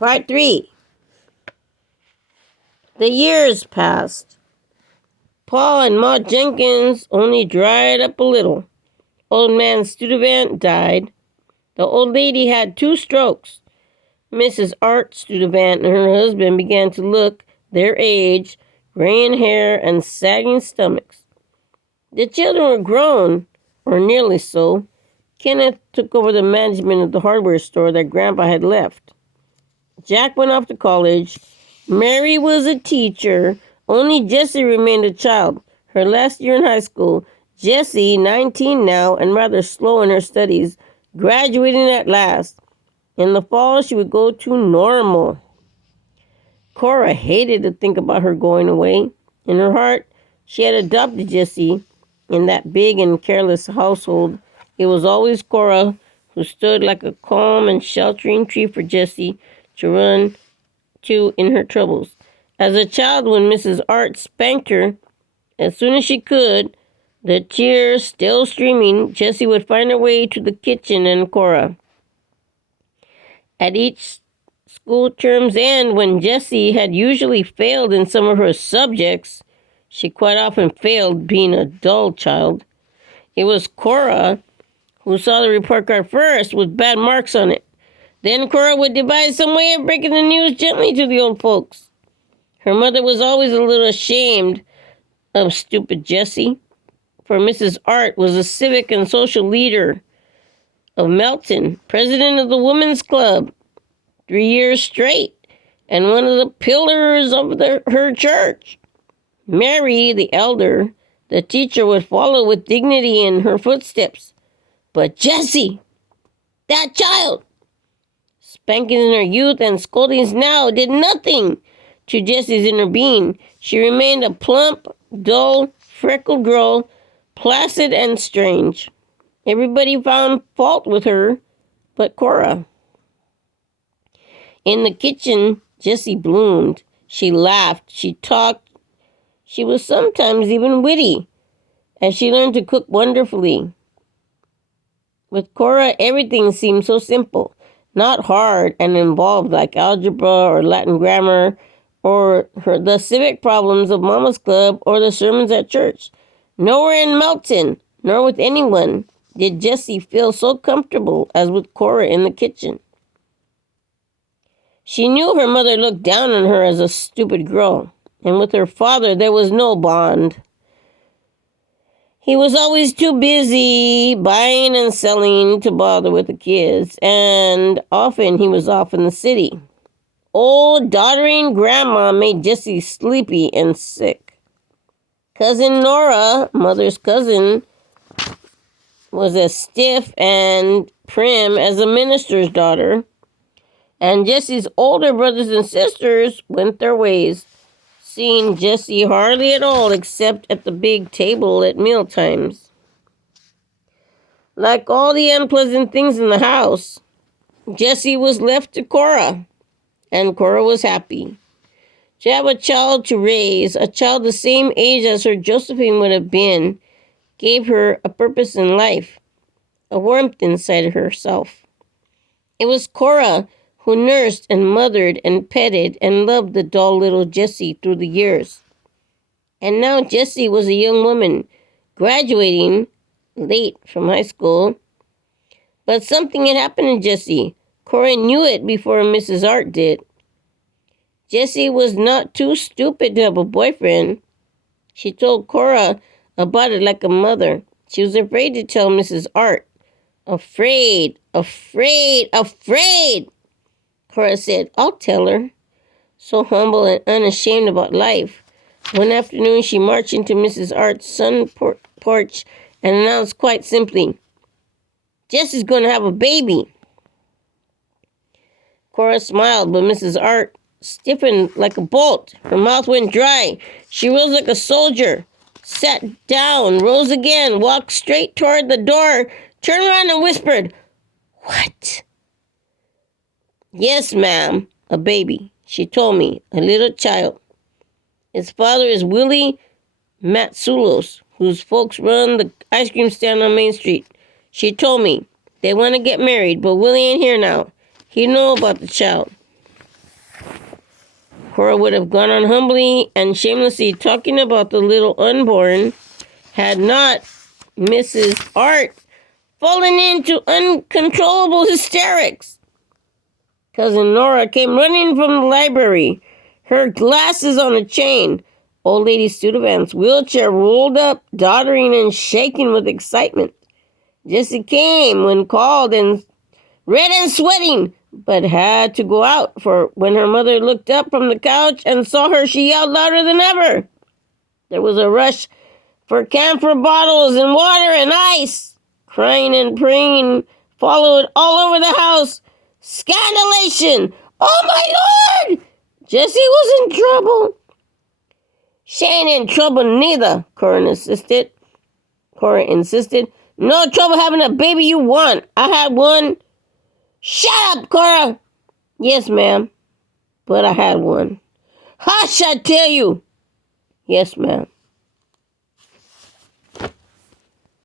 Part 3. The years passed. Paul and Ma Jenkins only dried up a little. Old man Studevant died. The old lady had 2 strokes. Mrs. Art Studevant and her husband began to look their age, gray in hair and sagging stomachs. The children were grown, or nearly so. Kenneth took over the management of the hardware store that Grandpa had left. Jack went off to college. Mary was a teacher. Only Jessie remained a child. Her last year in high school, Jessie, 19 now and rather slow in her studies, graduating at last. In the fall, she would go to normal. Cora hated to think about her going away. In her heart, she had adopted Jessie. In that big and careless household, it was always Cora who stood like a calm and sheltering tree for Jessie to run to in her troubles. As a child, when Mrs. Art spanked her, as soon as she could, the tears still streaming, Jessie would find her way to the kitchen and Cora. At each school term's end, when Jessie had usually failed in some of her subjects, she quite often failed being a dull child. It was Cora who saw the report card first with bad marks on it. Then Cora would devise some way of breaking the news gently to the old folks. Her mother was always a little ashamed of stupid Jessie, for Mrs. Art was a civic and social leader of Melton, president of the Women's Club, 3 years straight, and one of the pillars of her church. Mary, the elder, the teacher, would follow with dignity in her footsteps. But Jessie, that child, spankings in her youth and scoldings now did nothing to Jessie's inner being. She remained a plump, dull, freckled girl, placid and strange. Everybody found fault with her but Cora. In the kitchen, Jessie bloomed. She laughed. She talked. She was sometimes even witty, as she learned to cook wonderfully. With Cora, everything seemed so simple, not hard and involved like algebra or Latin grammar or the civic problems of Mama's Club or the sermons at church. Nowhere in Melton, nor with anyone, did Jessie feel so comfortable as with Cora in the kitchen. She knew her mother looked down on her as a stupid girl, and with her father there was no bond. He was always too busy buying and selling to bother with the kids, and often he was off in the city. Old doddering Grandma made Jessie sleepy and sick. Cousin Nora, mother's cousin, was as stiff and prim as a minister's daughter, and Jessie's older brothers and sisters went their ways, seeing Jessie hardly at all except at the big table at mealtimes. Like all the unpleasant things in the house, Jessie was left to Cora, and Cora was happy. To have a child to raise, a child the same age as her Josephine would have been, gave her a purpose in life, a warmth inside herself. It was Cora who nursed and mothered and petted and loved the dull little Jessie through the years. And now Jessie was a young woman, graduating late from high school. But something had happened to Jessie. Cora knew it before Mrs. Art did. Jessie was not too stupid to have a boyfriend. She told Cora about it like a mother. She was afraid to tell Mrs. Art. Afraid. Cora said, "I'll tell her." So humble and unashamed about life. One afternoon she marched into Mrs. Art's sun porch and announced quite simply, "Jessie's going to have a baby." Cora smiled, but Mrs. Art stiffened like a bolt. Her mouth went dry. She rose like a soldier, sat down, rose again, walked straight toward the door, turned around and whispered, "What?" "Yes, ma'am, a baby," she told me, "a little child. His father is Willie Matsulos, whose folks run the ice cream stand on Main Street. She told me they want to get married, but Willie ain't here now. He know about the child." Cora would have gone on humbly and shamelessly talking about the little unborn had not Mrs. Art fallen into uncontrollable hysterics. Cousin Nora came running from the library, her glasses on a chain. Old Lady Studevant's wheelchair rolled up, doddering and shaking with excitement. Jessie came when called and red and sweating, but had to go out, for when her mother looked up from the couch and saw her, she yelled louder than ever. There was a rush for camphor bottles and water and ice. Crying and praying followed all over the house. Scandalation! Oh, my Lord! Jessie was in trouble. She ain't in trouble neither, Cora insisted. No trouble having a baby you want. I had one. Shut up, Cora. Yes, ma'am. But I had one. Hush, I tell you. Yes, ma'am.